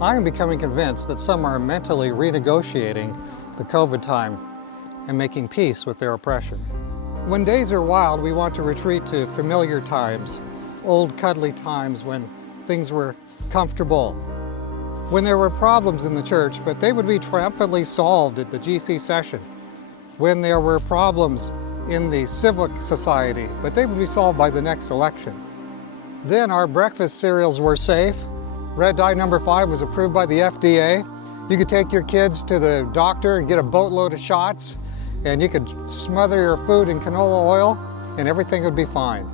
I am becoming convinced that some are mentally renegotiating the COVID time and making peace with their oppression. When days are wild, we want to retreat to familiar times, old cuddly times when things were comfortable, when there were problems in the church, but they would be triumphantly solved at the GC session, when there were problems in the civic society, but they would be solved by the next election. Then our breakfast cereals were safe. Red dye number 5 was approved by the FDA. You could take your kids to the doctor and get a boatload of shots, and you could smother your food in canola oil, and everything would be fine.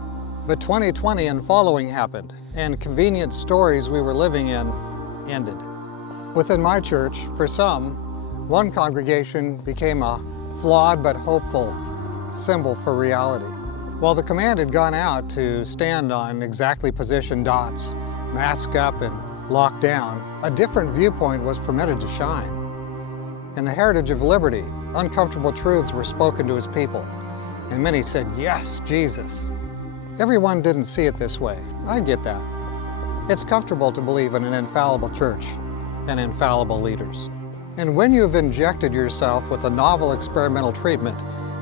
But 2020 and following happened, and convenient stories we were living in ended. Within my church, for some, one congregation became a flawed but hopeful symbol for reality. While the command had gone out to stand on exactly positioned dots, mask up and lock down, a different viewpoint was permitted to shine. In the heritage of liberty, uncomfortable truths were spoken to his people, and many said, "Yes, Jesus." Everyone didn't see it this way. I get that. It's comfortable to believe in an infallible church and infallible leaders. And when you've injected yourself with a novel experimental treatment,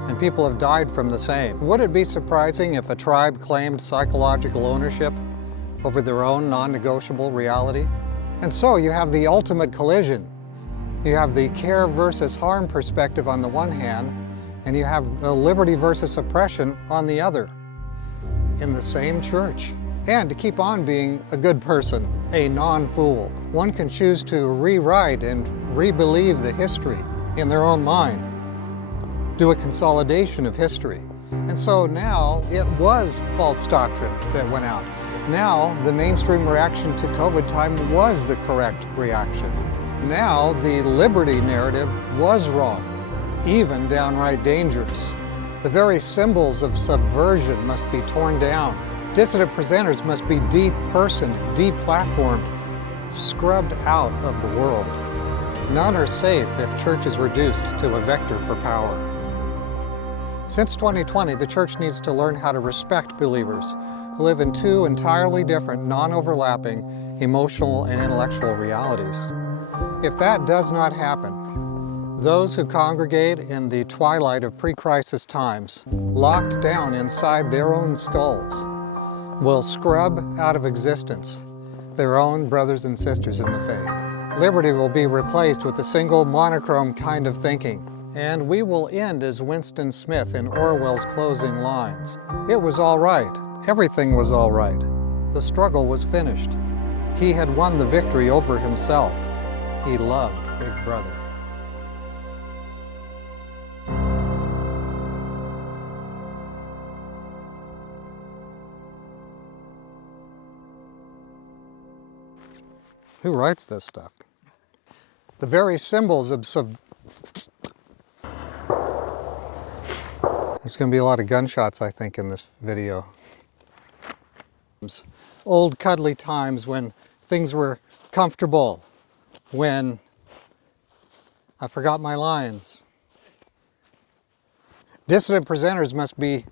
and people have died from the same, would it be surprising if a tribe claimed psychological ownership over their own non-negotiable reality? And so you have the ultimate collision. You have the care versus harm perspective on the one hand, and you have the liberty versus oppression on the other, in the same church. And to keep on being a good person, a non-fool, one can choose to rewrite and re-believe the history in their own mind, do a consolidation of history. And so now it was false doctrine that went out. Now the mainstream reaction to COVID time was the correct reaction. Now the liberty narrative was wrong, even downright dangerous. The very symbols of subversion must be torn down. Dissident presenters must be depersoned, deplatformed, scrubbed out of the world. None are safe if church is reduced to a vector for power. Since 2020, the church needs to learn how to respect believers who live in two entirely different, non-overlapping emotional and intellectual realities. If that does not happen, those who congregate in the twilight of pre-crisis times, locked down inside their own skulls, will scrub out of existence their own brothers and sisters in the faith. Liberty will be replaced with a single monochrome kind of thinking, and we will end as Winston Smith in Orwell's closing lines. It was all right. Everything was all right. The struggle was finished. He had won the victory over himself. He loved Big Brother. Who writes this stuff? The very symbols of There's going to be a lot of gunshots, I think, in this video. Old cuddly times when things were comfortable, when I forgot my lines. Dissident presenters must be